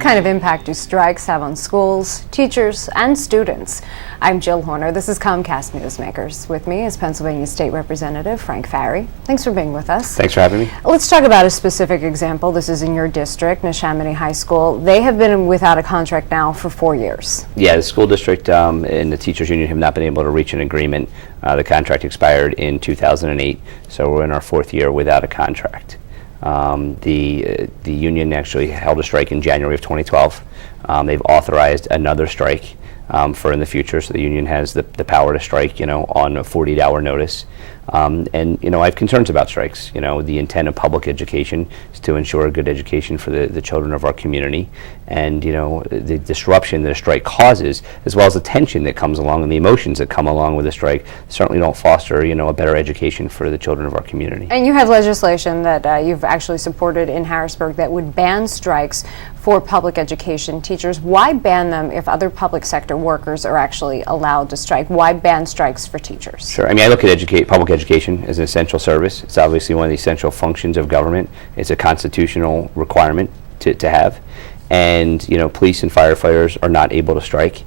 What kind of impact do strikes have on schools, teachers, and students? I'm Jill Horner. This is Comcast Newsmakers. With me is Pennsylvania State Representative Frank Farry. Thanks for being with us. Thanks for having me. Let's talk about a specific example. This is in your district, Neshaminy High School. They have been without a contract now for 4 years. Yeah, the school district and the teachers union have not been able to reach an agreement. The contract expired in 2008, so we're in our 4th year without a contract. The union actually held a strike in January of 2012. They've authorized another strike for in the future, so the union has the power to strike, on a 48-hour notice. And I have concerns about strikes. The intent of public education is to ensure a good education for the children of our community, and the disruption that a strike causes, as well as the tension that comes along and the emotions that come along with a strike, certainly don't foster a better education for the children of our community. And you have legislation that you've actually supported in Harrisburg that would ban strikes for public education teachers. Why ban them if other public sector workers are actually allowed to strike? Why ban strikes for teachers? Sure. I look at public education as an essential service. It's obviously one of the essential functions of government. It's a constitutional requirement to have. And police and firefighters are not able to strike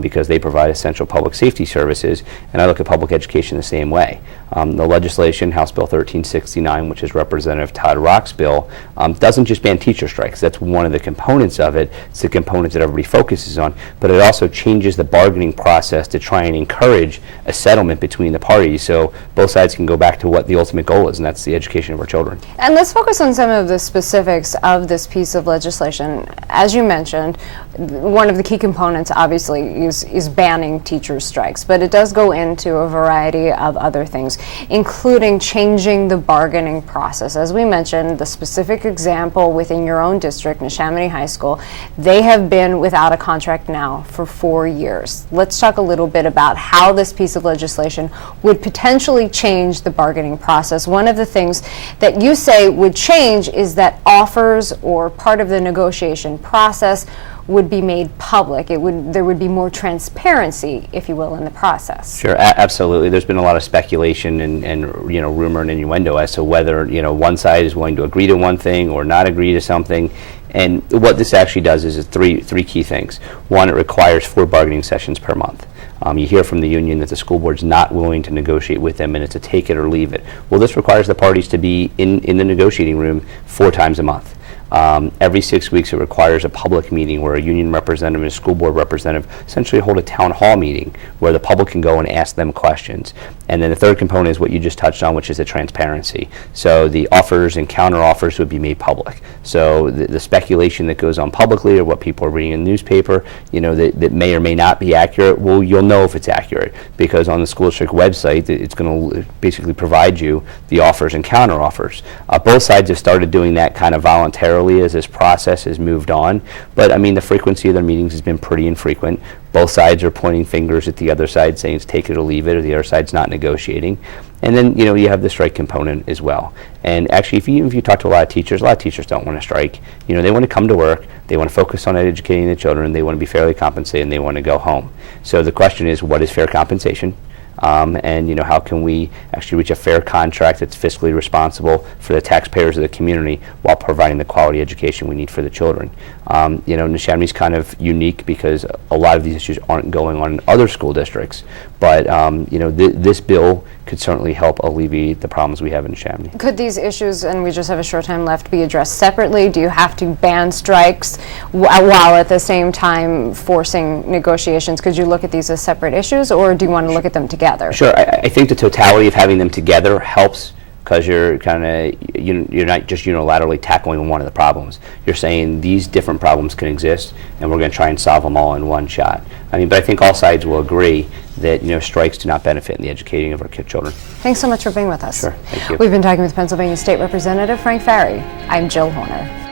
because they provide essential public safety services, and I look at public education the same way. The legislation, House Bill 1369, which is Representative Todd Rock's bill, doesn't just ban teacher strikes. That's one of the components of it. It's the components that everybody focuses on, but it also changes the bargaining process to try and encourage a settlement between the parties so both sides can go back to what the ultimate goal is, and that's the education of our children. And let's focus on some of the specifics of this piece of legislation. As you mentioned, one of the key components obviously is banning teacher strikes, but it does go into a variety of other things, including changing the bargaining process. As we mentioned, the specific example within your own district, Neshaminy High School, they have been without a contract now for 4 years. Let's talk a little bit about how this piece of legislation would potentially change the bargaining process. One of the things that you say would change is that offers or part of the negotiation process would be made public. There would be more transparency, if you will, in the process. Sure, absolutely. There's been a lot of speculation and rumor and innuendo as to whether one side is willing to agree to one thing or not agree to something. And what this actually does is three key things. One, it requires 4 bargaining sessions per month. You hear from the union that the school board's not willing to negotiate with them, and it's a take it or leave it. Well, this requires the parties to be in the negotiating room 4 times a month. Every 6 weeks it requires a public meeting where a union representative and a school board representative essentially hold a town hall meeting where the public can go and ask them questions. And then the third component is what you just touched on, which is the transparency. So the offers and counter offers would be made public. So the speculation that goes on publicly or what people are reading in the newspaper, that may or may not be accurate, well, you'll know if it's accurate because on the school district website it's going to basically provide you the offers and counter offers. Both sides have started doing that kind of voluntarily as this process has moved on, but the frequency of their meetings has been pretty infrequent. Both sides are pointing fingers at the other side saying it's take it or leave it, or the other side's not negotiating. And then you have the strike component as well. And actually, if you talk to a lot of teachers don't want to strike. They want to come to work, they want to focus on educating the children, they want to be fairly compensated, and they want to go home. So the question is, what is fair compensation? And how can we actually reach a fair contract that's fiscally responsible for the taxpayers of the community while providing the quality education we need for the children. Neshaminy's kind of unique because a lot of these issues aren't going on in other school districts, but this bill could certainly help alleviate the problems we have in Neshaminy. Could these issues, and we just have a short time left, be addressed separately? Do you have to ban strikes while at the same time forcing negotiations? Could you look at these as separate issues, or do you want to look at them together? Sure. I think the totality of having them together helps because you're you're not just unilaterally tackling one of the problems. You're saying these different problems can exist, and we're going to try and solve them all in one shot. But I think all sides will agree that strikes do not benefit in the educating of our children. Thanks so much for being with us. Sure. Thank you. We've been talking with Pennsylvania State Representative Frank Farry. I'm Jill Horner.